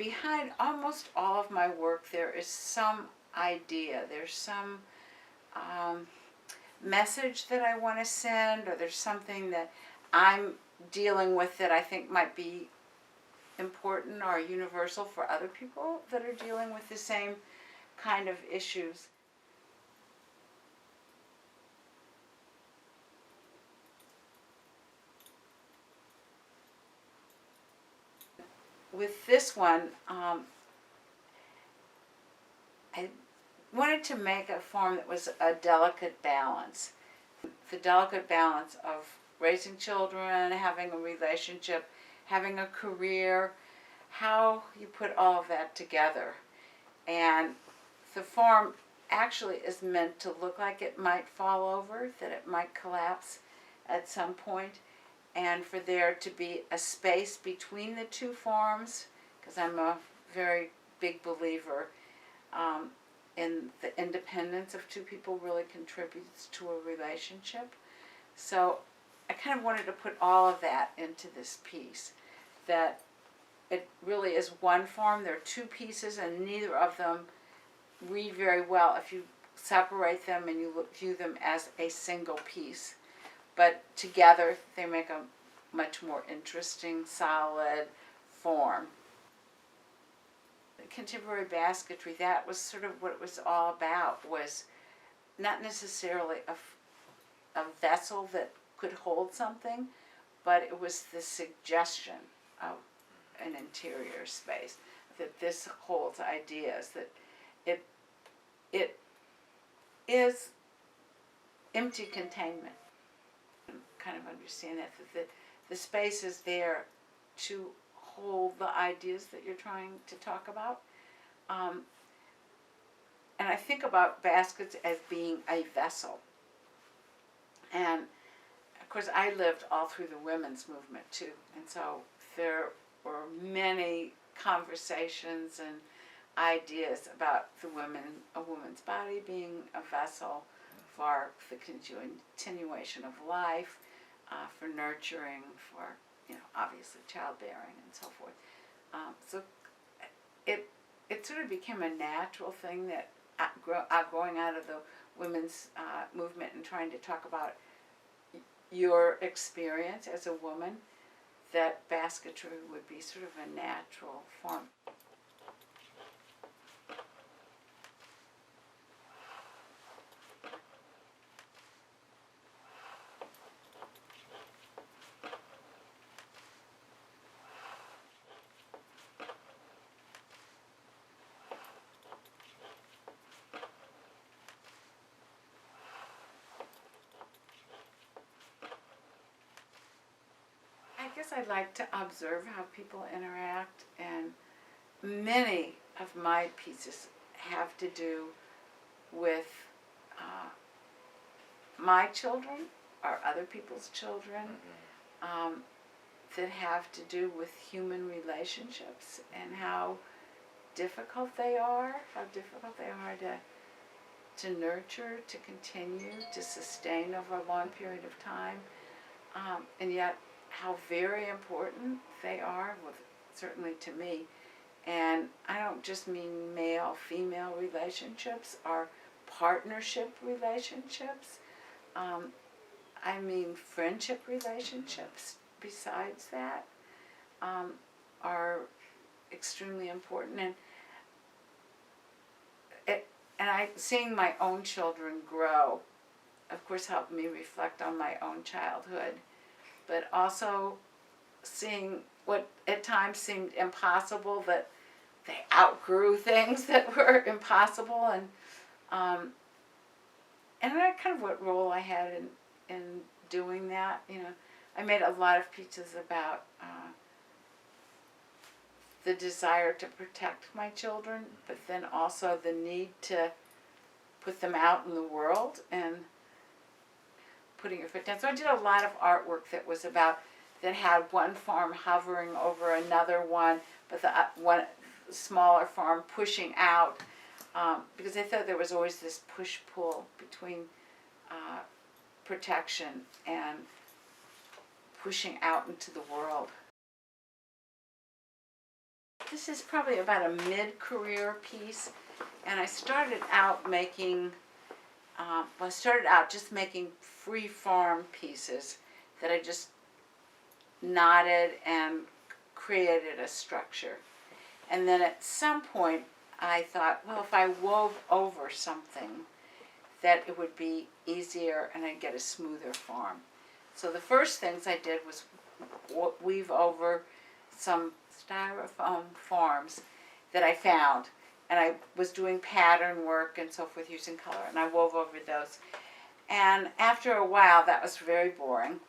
behind almost all of my work there is some idea, there's some message that I want to send, or there's something that I'm dealing with that I think might be important or universal for other people that are dealing with the same kind of issues. With this one, I wanted to make a form that was a delicate balance. The delicate balance of raising children, having a relationship, having a career, how you put all of that together. And the form actually is meant to look like it might fall over, that it might collapse at some point, and for there to be a space between the two forms, because I'm a very big believer in the independence of two people really contributes to a relationship. So I kind of wanted to put all of that into this piece, that it really is one form. There are two pieces and neither of them read very well if you separate them and you view them as a single piece. But together they make a much more interesting, solid form. Contemporary basketry, that was sort of what it was all about, was not necessarily a vessel that could hold something, but it was the suggestion of an interior space, that this holds ideas, that it is empty containment. Kind of understand that the space is there to hold the ideas that you're trying to talk about. And I think about baskets as being a vessel. And of course I lived all through the women's movement too, and so there were many conversations and ideas about a woman's body being a vessel for the continuation of life, for nurturing, for obviously childbearing and so forth. So it sort of became a natural thing that growing out of the women's movement and trying to talk about your experience as a woman, that basketry would be sort of a natural form. I guess I like to observe how people interact, and many of my pieces have to do with my children or other people's children, that have to do with human relationships and how difficult they are to nurture, to continue, to sustain over a long period of time, and yet how very important they are, well, certainly to me. And I don't just mean male-female relationships or partnership relationships. I mean friendship relationships besides that are extremely important. And seeing my own children grow, of course, helped me reflect on my own childhood, but also seeing what at times seemed impossible, that they outgrew things that were impossible, and that kind of what role I had in doing that. I made a lot of pieces about the desire to protect my children, but then also the need to put them out in the world and putting your foot down. So I did a lot of artwork that had one farm hovering over another one, but the one smaller farm pushing out, because I thought there was always this push-pull between protection and pushing out into the world. this is probably about a mid-career piece, and I started out making, just making free-form pieces that I just knotted and created a structure. And then at some point I thought, well, if I wove over something, that it would be easier and I'd get a smoother form. So the first things I did was weave over some styrofoam forms that I found, and I was doing pattern work and so forth using color, and I wove over those. And after a while that was very boring,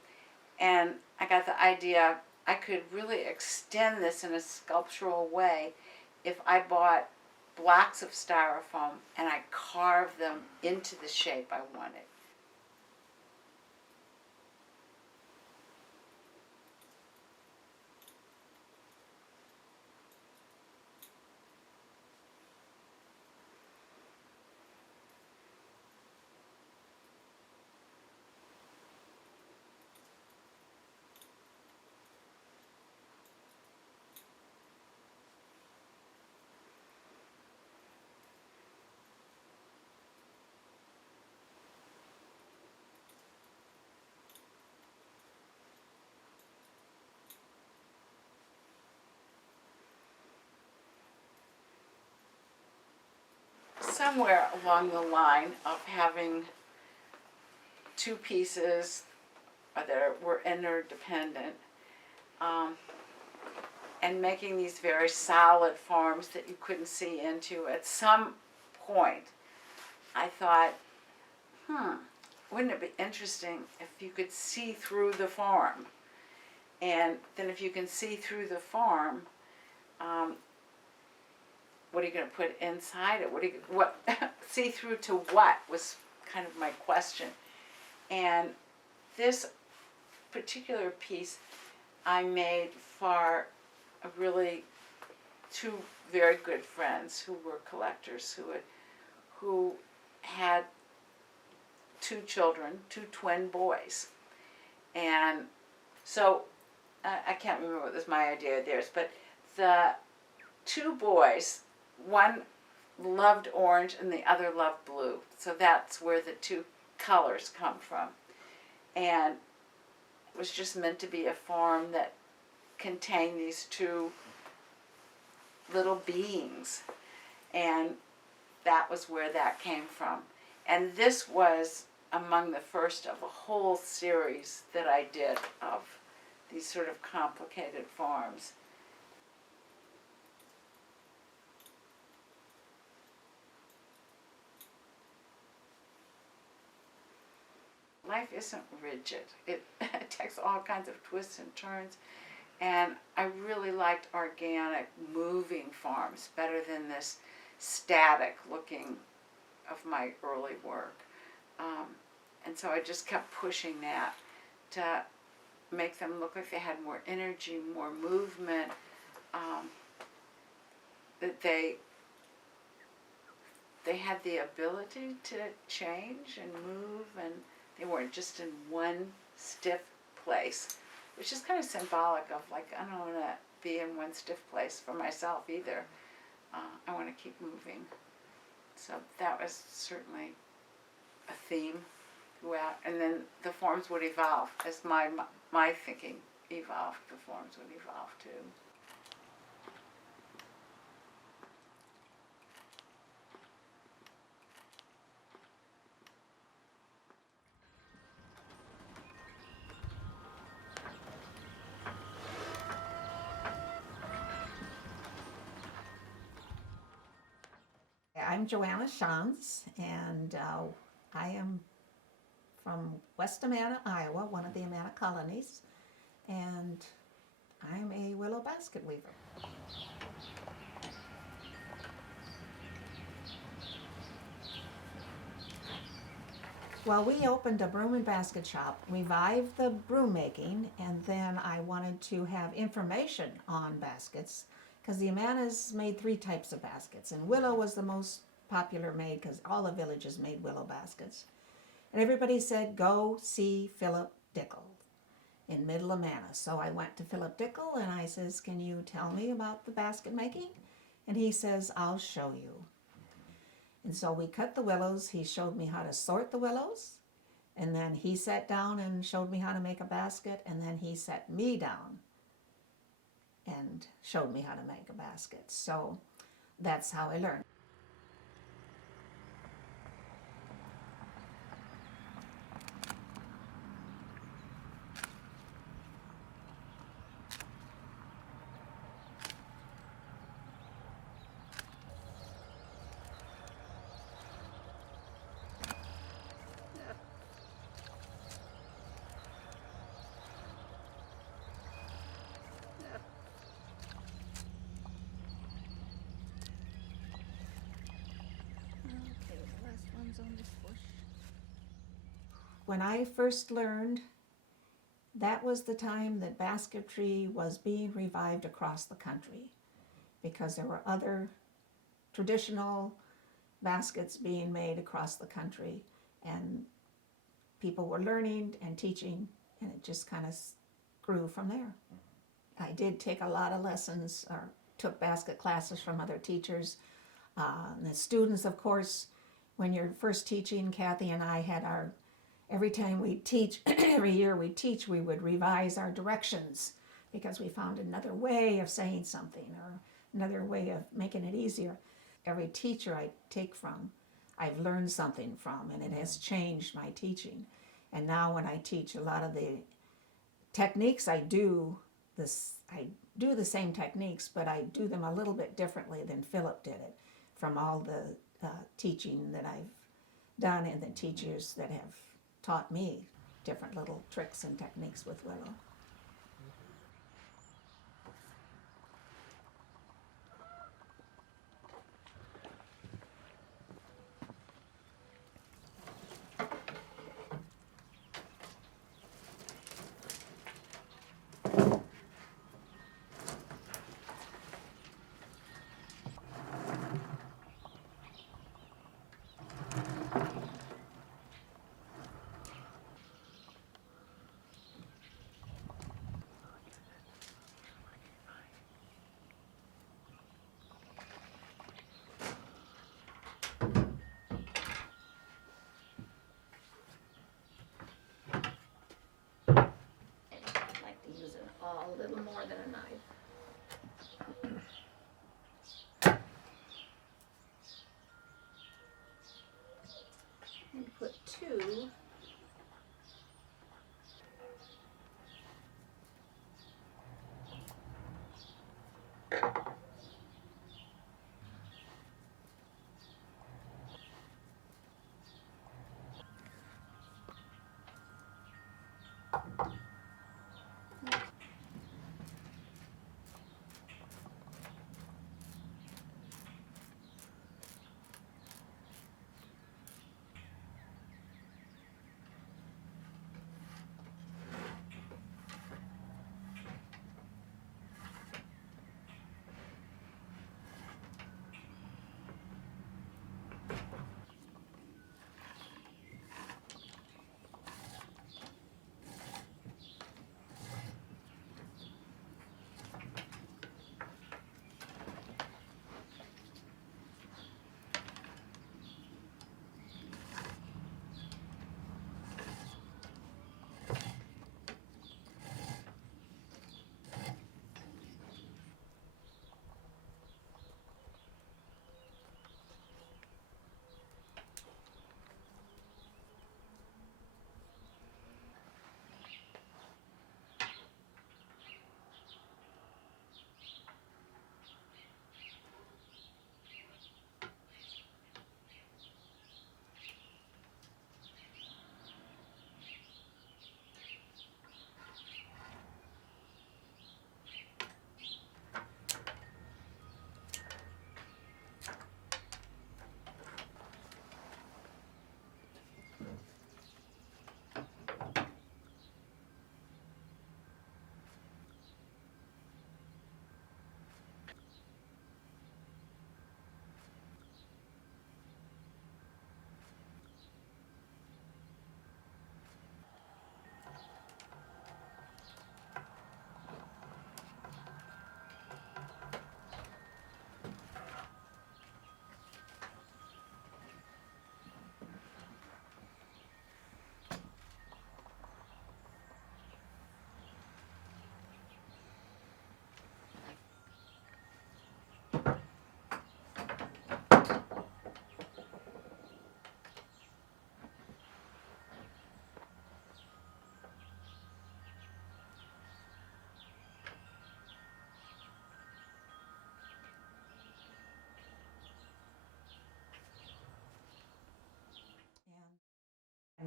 and I got the idea I could really extend this in a sculptural way if I bought blocks of styrofoam and I carved them into the shape I wanted. Somewhere along the line of having two pieces that were interdependent, and making these very solid forms that you couldn't see into, at some point I thought, wouldn't it be interesting if you could see through the form? And then if you can see through the form, what are you going to put inside it? See through to what was kind of my question. And this particular piece I made for two very good friends who were collectors who had two children, two twin boys. And so I can't remember what was my idea of theirs, but the two boys, one loved orange and the other loved blue. So that's where the two colors come from. And it was just meant to be a form that contained these two little beings. And that was where that came from. And this was among the first of a whole series that I did of these sort of complicated forms. Life isn't rigid. It takes all kinds of twists and turns, and I really liked organic, moving forms better than this static looking of my early work. And so I just kept pushing that to make them look like they had more energy, more movement, that they had the ability to change and move, and they weren't just in one stiff place, which is kind of symbolic of, like, I don't want to be in one stiff place for myself either. I want to keep moving. So that was certainly a theme throughout. And then the forms would evolve as my thinking evolved. The forms would evolve too. I'm Joanna Schanz, and I am from West Amana, Iowa, one of the Amana colonies, and I'm a willow basket weaver. Well, we opened a broom and basket shop, revived the broom making, and then I wanted to have information on baskets, because the Amanas made 3 types of baskets, and willow was the most popular made because all the villages made willow baskets. And everybody said, go see Philip Dickel. in Middle Amana. So I went to Philip Dickel and I says, can you tell me about the basket making? And he says, I'll show you. And so we cut the willows. He showed me how to sort the willows. And then he sat down and showed me how to make a basket. And then he sat me down and showed me how to make a basket. So that's how I learned. Okay, the last one's on this bush. When I first learned, that was the time that basketry was being revived across the country, because there were other traditional baskets being made across the country, and people were learning and teaching, and it just kind of grew from there. I did take a lot of lessons or took basket classes from other teachers. And the students, of course, when you're first teaching, Kathy and I had our, every time we teach, every year we teach, we would revise our directions because we found another way of saying something or another way of making it easier. Every teacher I take from, I've learned something from, and it has changed my teaching. And now when I teach, a lot of the techniques I do the same techniques, but I do them a little bit differently than Philip did it, from all the teaching that I've done and the teachers that have taught me different little tricks and techniques with willow.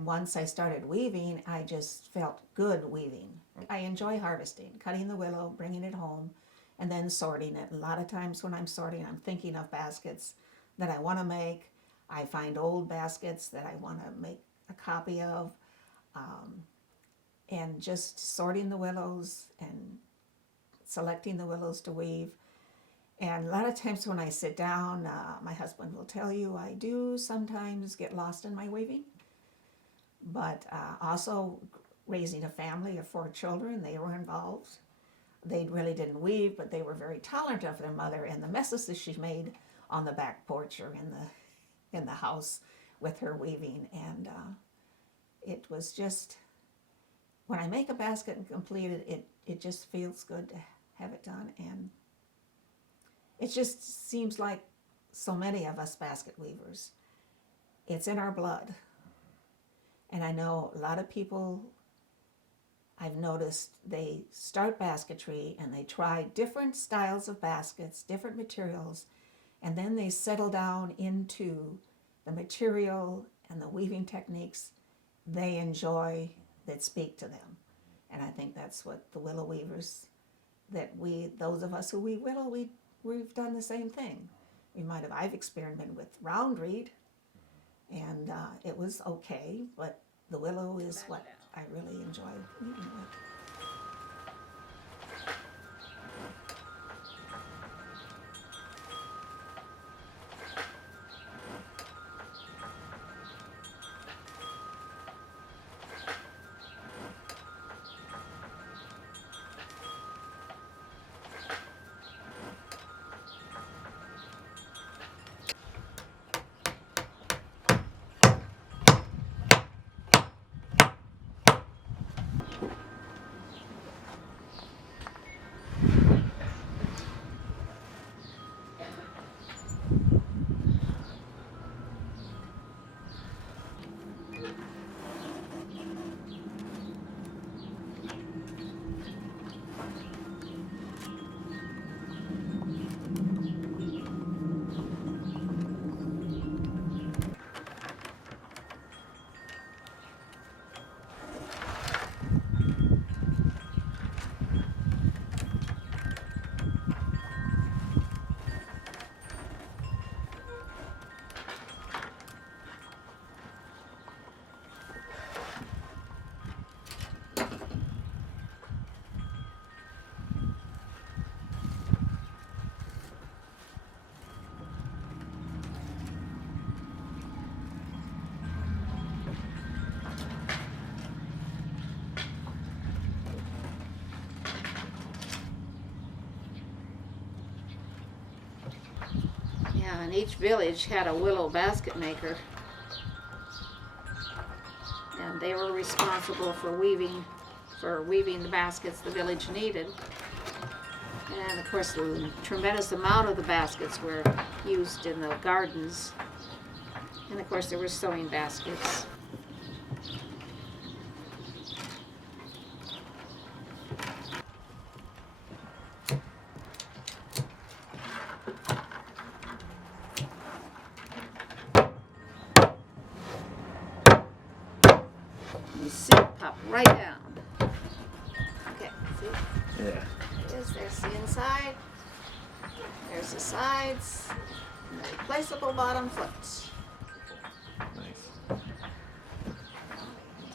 once I started weaving, I just felt good weaving. I enjoy harvesting, cutting the willow, bringing it home, and then sorting it. A lot of times when I'm sorting, I'm thinking of baskets that I want to make. I find old baskets that I want to make a copy of, and just sorting the willows and selecting the willows to weave. And a lot of times when I sit down, my husband will tell you I do sometimes get lost in my weaving. But also raising a family of 4 children, they were involved. They really didn't weave, but they were very tolerant of their mother and the messes that she made on the back porch or in the house with her weaving. And it was just, when I make a basket and complete it, it just feels good to have it done. And it just seems like so many of us basket weavers, it's in our blood. And I know a lot of people, I've noticed, they start basketry and they try different styles of baskets, different materials, and then they settle down into the material and the weaving techniques they enjoy that speak to them. And I think that's what the willow weavers, those of us who weave willow, we've done the same thing. I've experimented with round reed, and it was okay, but the willow is what I really enjoy weaving with. Yeah, and each village had a willow basket maker. And they were responsible for weaving the baskets the village needed. And of course, a tremendous amount of the baskets were used in the gardens. And of course, there were sewing baskets. You see it pop right down. Okay, see? Yeah. There's the inside, there's the sides, and the replaceable bottom foot. Nice. That's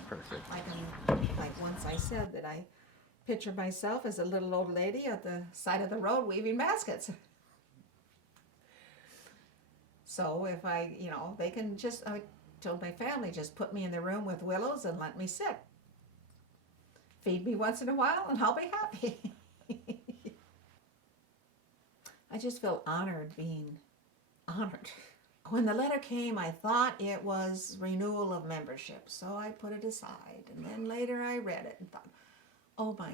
perfect. Like once I said that I picture myself as a little old lady at the side of the road weaving baskets. So if they can just, I told my family, just put me in the room with willows and let me sit. Feed me once in a while and I'll be happy. I just feel honored being honored. When the letter came, I thought it was renewal of membership, so I put it aside. And then later I read it and thought, oh my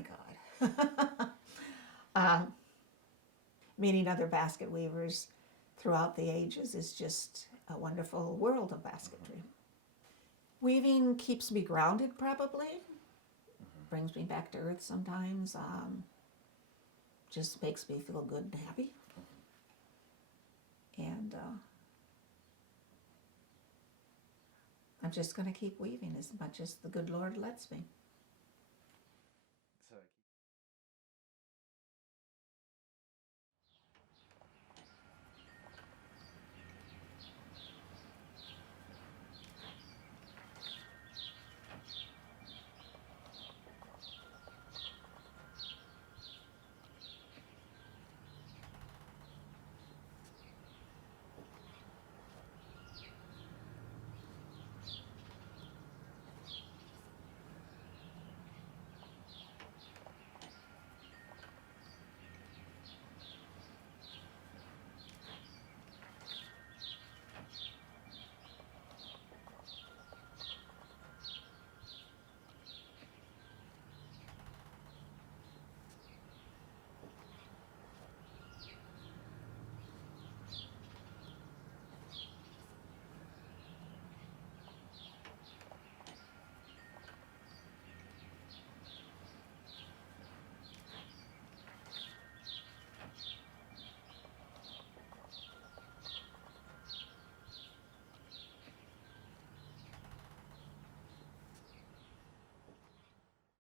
God. Meeting other basket weavers throughout the ages is just a wonderful world of basketry. Weaving keeps me grounded, probably. Brings me back to earth sometimes. Just makes me feel good and happy. And I'm just gonna keep weaving as much as the good Lord lets me.